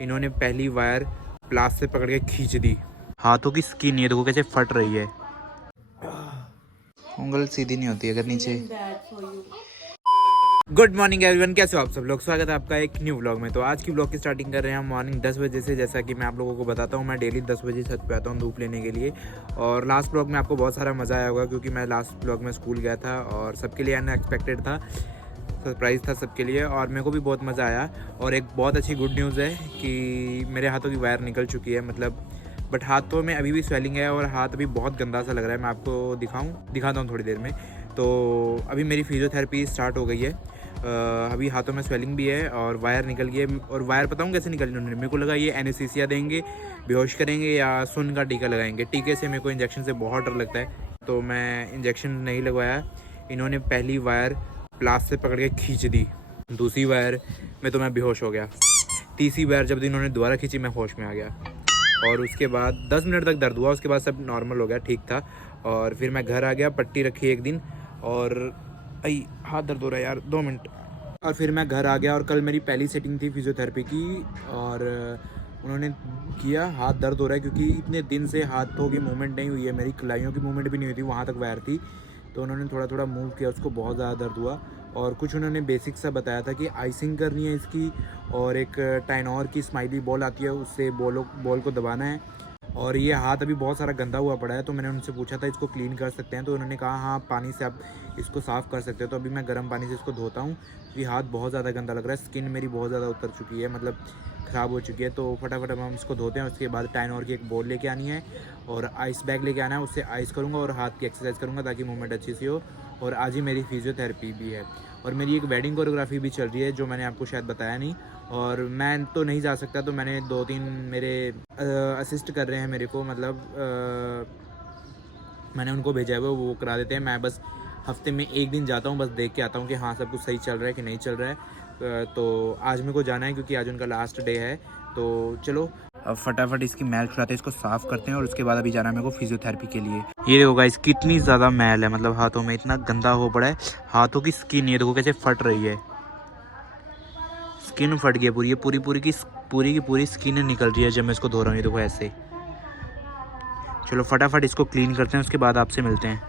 इन्होंने पहली वायर प्लास से पकड़ के खींच दी। हाथों की स्किन ये देखो कैसे फट रही है। उंगल सीधी नहीं होती अगर नीचे। गुड मॉर्निंग एवरीवन, कैसे हो आप सब लोग। स्वागत है आपका एक न्यू व्लॉग में। तो आज की व्लॉग की स्टार्टिंग कर रहे हैं हम मॉर्निंग 10 बजे से। जैसा कि मैं आप लोगों को बताता हूँ, मैं डेली 10 बजे छत पे आता हूँ धूप लेने के लिए। और लास्ट व्लॉग में आपको बहुत सारा मज़ा आया होगा क्योंकि मैं लास्ट व्लॉग में स्कूल गया था और सबके लिए अनएक्सपेक्टेड था, सरप्राइज़ था सबके लिए और मेरे को भी बहुत मज़ा आया। और एक बहुत अच्छी गुड न्यूज़ है कि मेरे हाथों की वायर निकल चुकी है, मतलब बट हाथों में अभी भी स्वेलिंग है और हाथ अभी बहुत गंदा सा लग रहा है। मैं आपको दिखाता हूँ थोड़ी देर में। तो अभी मेरी फिजियोथेरेपी स्टार्ट हो गई है। अभी हाथों में स्वेलिंग भी है और वायर निकल गई है। और वायर बताऊँ कैसे निकली उन्होंने, मेरे को लगा ये एनेस्थीसिया देंगे, बेहोश करेंगे या सुन का टीका लगाएंगे। टीके से मेरे को इंजेक्शन से बहुत डर लगता है, तो मैं इंजेक्शन नहीं लगवाया। इन्होंने पहली वायर प्लास से पकड़ के खींच दी, दूसरी वायर में तो मैं बेहोश हो गया। तीसरी वायर जब इन्होंने दोबारा खींची मैं होश में आ गया। और उसके बाद 10 मिनट तक दर्द हुआ, उसके बाद सब नॉर्मल हो गया, ठीक था। और फिर मैं घर आ गया, पट्टी रखी एक दिन और हाथ दर्द हो रहा है यार, 2 मिनट। और फिर मैं घर आ गया और कल मेरी पहली सेटिंग थी फिजियोथेरेपी की। और उन्होंने किया, हाथ दर्द हो रहा है क्योंकि इतने दिन से हाथों की मूवमेंट नहीं हुई है, मेरी कलाइयों की मूवमेंट भी नहीं हुई थी, वहाँ तक वायर थी। तो उन्होंने थोड़ा थोड़ा मूव किया, उसको बहुत ज़्यादा दर्द हुआ। और कुछ उन्होंने बेसिक सा बताया था कि आइसिंग करनी है इसकी और एक टाइनॉर की स्माइली बॉल आती है, उससे बॉल को दबाना है। और ये हाथ अभी बहुत सारा गंदा हुआ पड़ा है, तो मैंने उनसे पूछा था इसको क्लीन कर सकते हैं, तो उन्होंने कहा हाँ पानी से आप इसको साफ़ कर सकते हो। तो अभी मैं गर्म पानी से इसको धोता हूँ क्योंकि हाथ बहुत ज़्यादा गंदा लग रहा है, स्किन मेरी बहुत ज़्यादा उतर चुकी है, मतलब ख़राब हो चुकी है। तो फटाफट हम इसको धोते हैं। उसके बाद टाइनॉर की एक बॉल लेके आनी है और आइस बैग लेके आना है, उससे आइस करूँगा और हाथ की एक्सरसाइज करूँगा ताकि मूवमेंट अच्छी सी हो। और आज ही मेरी फिजियोथेरेपी भी है और मेरी एक वेडिंग कोरियोग्राफी भी चल रही है जो मैंने आपको शायद बताया नहीं। और मैं तो नहीं जा सकता, तो मैंने 2-3 मेरे असिस्ट कर रहे हैं मेरे को, मतलब मैंने उनको भेजा है, वो करा देते हैं। मैं बस हफ्ते में एक दिन जाता हूँ, बस देख के आता हूँ कि हाँ सब कुछ सही चल रहा है कि नहीं चल रहा है। तो आज मेरे को जाना है क्योंकि आज उनका लास्ट डे है। तो चलो अब फटाफट इसकी मैल छुड़ाते हैं, इसको साफ़ करते हैं और उसके बाद अभी जाना है मेरे को फिजियोथेरेपी के लिए। ये देखो गाइस कितनी ज़्यादा मैल है, मतलब हाथों में इतना गंदा हो पड़ा है। हाथों की स्किन ये देखो कैसे फट रही है, स्किन फट गई है पूरी, ये पूरी की पूरी स्किन निकल रही है जब मैं इसको धो रहा हूँ। ये देखो ऐसे। चलो फटाफट इसको क्लीन करते हैं, उसके बाद आपसे मिलते हैं।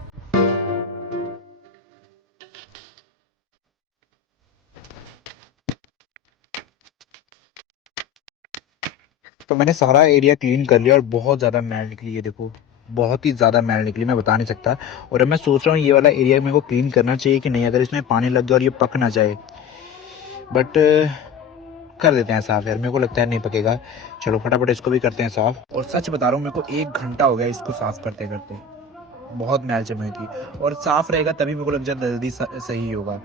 तो मैंने सारा एरिया क्लीन कर लिया और बहुत ज़्यादा मैल निकली है, देखो बहुत ही ज़्यादा मैल निकली, मैं बता नहीं सकता। और अब मैं सोच रहा हूँ ये वाला एरिया मेरे को क्लीन करना चाहिए कि नहीं, अगर इसमें पानी लग गया और ये पक ना जाए। बट कर देते हैं साफ़ यार, मेरे को लगता है नहीं पकेगा। चलो फटाफट इसको भी करते हैं साफ़। और सच बता रहा हूँ, मेरे को 1 घंटा हो गया इसको साफ़ करते करते, बहुत मैल जमी हुई थी। और साफ़ रहेगा तभी मेरे को लग जाता जल्दी सही होगा।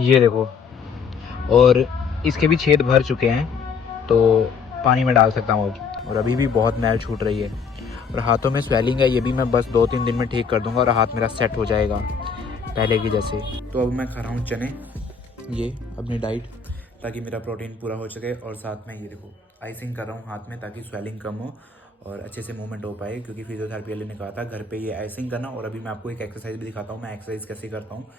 ये देखो, और इसके भी छेद भर चुके हैं, तो पानी में डाल सकता हूँ अब। और अभी भी बहुत मैल छूट रही है और हाथों में स्वेलिंग है, ये भी मैं बस 2-3 दिन में ठीक कर दूंगा और हाथ मेरा सेट हो जाएगा पहले की जैसे। तो अब मैं खा रहा हूँ चने, ये अपनी डाइट, ताकि मेरा प्रोटीन पूरा हो सके। और साथ में ये देखो आइसिंग कर रहा हूँ हाथ में ताकि स्वेलिंग कम हो और अच्छे से मूवमेंट हो पाए, क्योंकि फिजियोथेरेपी वाले ने कहा था घर पे ये आइसिंग करना। और अभी मैं आपको एक एक्सरसाइज भी दिखाता हूँ, मैं एक्सरसाइज कैसे करता हूँ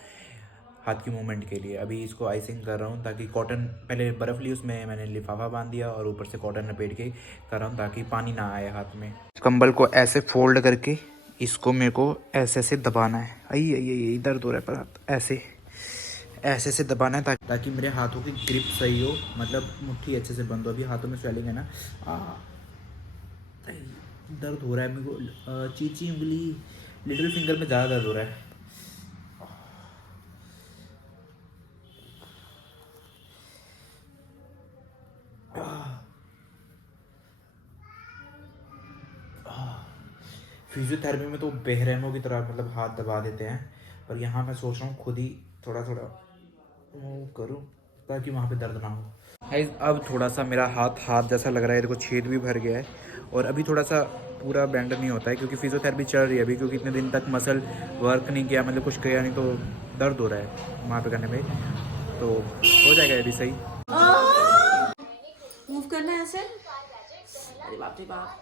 हाथ की मूवमेंट के लिए। अभी इसको आइसिंग कर रहा हूँ ताकि कॉटन, पहले बर्फ़ ली उसमें मैंने लिफाफा बांध दिया और ऊपर से कॉटन लपेट के कर रहा हूँ ताकि पानी ना आए हाथ में। कंबल को ऐसे फोल्ड करके इसको मेरे को ऐसे ऐसे दबाना है। आई आई आई दर्द हो रहा है पर हाथ, ऐसे ऐसे से दबाना है ताकि मेरे हाथों की ग्रिप सही हो, मतलब मुट्ठी अच्छे से बंद हो। अभी हाथों में स्वेलिंग है ना, दर्द हो रहा है मेरे को। चीची उंगली, लिटिल फिंगर में ज़्यादा दर्द हो रहा है। फिजियोथेरेपी में तो बेरहमों की तरह मतलब हाथ दबा देते हैं, पर यहाँ मैं सोच रहा हूँ खुद ही थोड़ा थोड़ा मूव करूँ ताकि वहाँ पे दर्द ना हो। गाइस अब थोड़ा सा मेरा हाथ जैसा लग रहा है, देखो छेद भी भर गया है। और अभी थोड़ा सा पूरा बैंड नहीं होता है क्योंकि फिजियोथेरेपी चल रही है अभी, क्योंकि इतने दिन तक मसल वर्क नहीं किया, मतलब कुछ किया नहीं, तो दर्द हो रहा है वहाँ पे करने में। तो हो जाएगा अभी सही। मूव करना है ऐसे। अरे बाप रे बाप।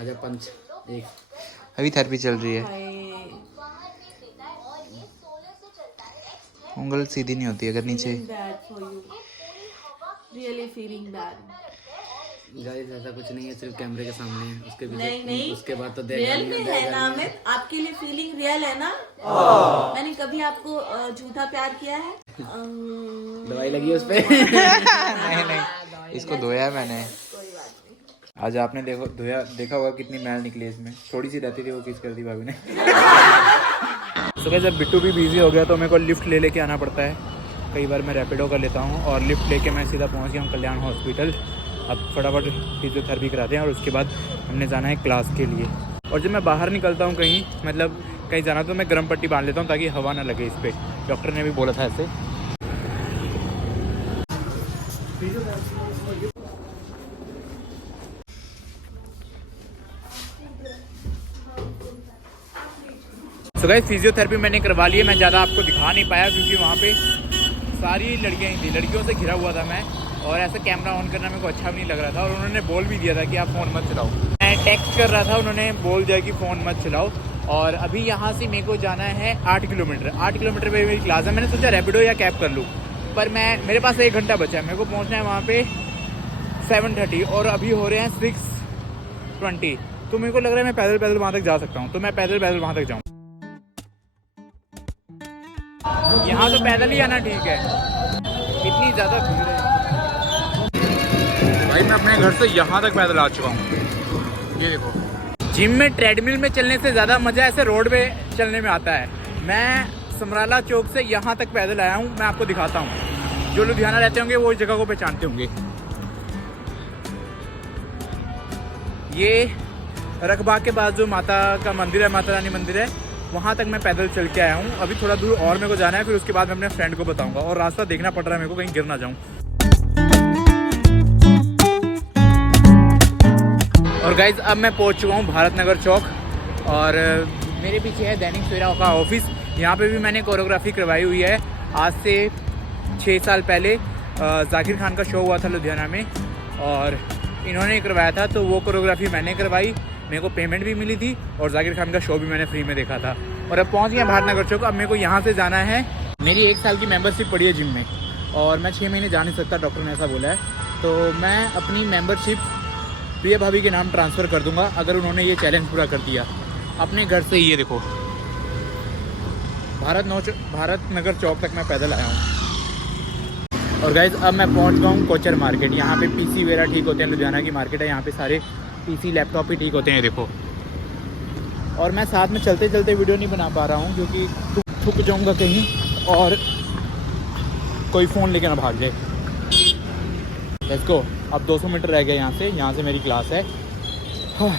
आजा पंच, एक अभी थेरेपी चल रही है। उंगल सीधी नहीं होती अगर नीचे। गाइस ऐसा कुछ नहीं है, सिर्फ कैमरे के सामने है, उसके भी नहीं, उसके बाद तो रियल में है ना अमित, आपके लिए फीलिंग रियल है ना। मैंने कभी आपको झूठा प्यार किया है? दवाई लगी है उस पे। नहीं इसको धोया है मैंने। कोई बात नहीं। आज आपने देखा होगा कितनी मैल निकली इसमें। थोड़ी सी रहती थी वो किस कर दी भाभी ने। तो क्या जब बिट्टू भी बिजी हो गया तो मेरे को लिफ्ट ले लेके आना पड़ता है। कई बार मैं रैपिडो कर लेता हूँ और लिफ्ट लेके मैं सीधा पहुँच गया हूँ कल्याण हॉस्पिटल। अब फटाफट फिजियोथेरेपी कराते हैं और उसके बाद हमने जाना है क्लास के लिए। और जब मैं बाहर निकलता हूँ कहीं, मतलब कहीं जाना तो मैं गर्म पट्टी बांध लेता हूँ ताकि हवा ना लगे इस पर। डॉक्टर ने भी बोला था ऐसे। तो गाइस फिजियोथेरेपी मैंने करवा ली है। मैं ज़्यादा आपको दिखा नहीं पाया क्योंकि वहाँ पे सारी लड़कियाँ ही थी, लड़कियों से घिरा हुआ था मैं। और ऐसा कैमरा ऑन करना मेरे को अच्छा भी नहीं लग रहा था। और उन्होंने बोल भी दिया था कि आप फ़ोन मत चलाओ। मैं टेक्स्ट कर रहा था, उन्होंने बोल दिया कि फ़ोन मत चलाओ। और अभी यहाँ से मेरे को जाना है 8 किलोमीटर। 8 किलोमीटर पर मेरी क्लास है। मैंने सोचा रैपिडो या कैब कर लूँ, पर मेरे पास 1 घंटा बचा है। मेरे को पहुँचना है वहाँ पर 7:30 और अभी हो रहे हैं 6:20। तो मेरे को लग रहा है मैं पैदल पैदल वहाँ तक जा सकता हूँ। तो मैं पैदल पैदल वहाँ तक जाऊँ। यहाँ तो पैदल ही आना ठीक है, इतनी ज़्यादा भीड़ है। भाई मैं अपने घर से यहाँ तक पैदल आ चुका हूँ। ये देखो, जिम में ट्रेडमिल में चलने से ज़्यादा मज़ा ऐसे रोड पे चलने में आता है। मैं समराला चौक से यहाँ तक पैदल आया हूँ। मैं आपको दिखाता हूँ। जो लुधियाना रहते होंगे वो इस जगह को पहचानते होंगे। ये रखबाग के पास जो माता का मंदिर है, माता रानी मंदिर है, वहाँ तक मैं पैदल चल के आया हूँ। अभी थोड़ा दूर और मेरे को जाना है, फिर उसके बाद मैं अपने फ्रेंड को बताऊँगा। और रास्ता देखना पड़ रहा है मेरे को, कहीं गिर ना जाऊँ। और गाइज अब मैं पहुँच चुका हूँ भारत नगर चौक। और मेरे पीछे है दैनिक सवेरा का ऑफिस। यहाँ पे भी मैंने कोरियोग्राफी करवाई हुई है। आज से 6 साल पहले जाकिर खान का शो हुआ था लुधियाना में और इन्होंने करवाया था, तो वो कोरियोग्राफी मैंने करवाई। मेरे को पेमेंट भी मिली थी और जाकिर खान का शो भी मैंने फ्री में देखा था। और अब पहुंच गया भारत नगर चौक। अब मेरे को यहाँ से जाना है। मेरी 1 साल की मेंबरशिप पड़ी है जिम में और मैं 6 महीने जा नहीं सकता, डॉक्टर ने ऐसा बोला है। तो मैं अपनी मेंबरशिप प्रिया भाभी के नाम ट्रांसफ़र कर दूंगा अगर उन्होंने ये चैलेंज पूरा कर दिया। अपने घर से ये देखो भारत नगर चौक तक मैं पैदल आया हूँ। और गाइज अब मैं पहुँच गया हूँ कोचर मार्केट। यहाँ पे पीसी वगैरह ठीक होते हैं। लुधियाना की मार्केट है, यहाँ पे सारे पीसी लैपटॉप ही ठीक होते हैं, देखो। और मैं साथ में चलते चलते वीडियो नहीं बना पा रहा हूँ क्योंकि थूक जाऊँगा कहीं और कोई फ़ोन लेके ना भाग जाए। Let's go. अब 200 मीटर रह गए यहाँ से मेरी क्लास है। हाँ।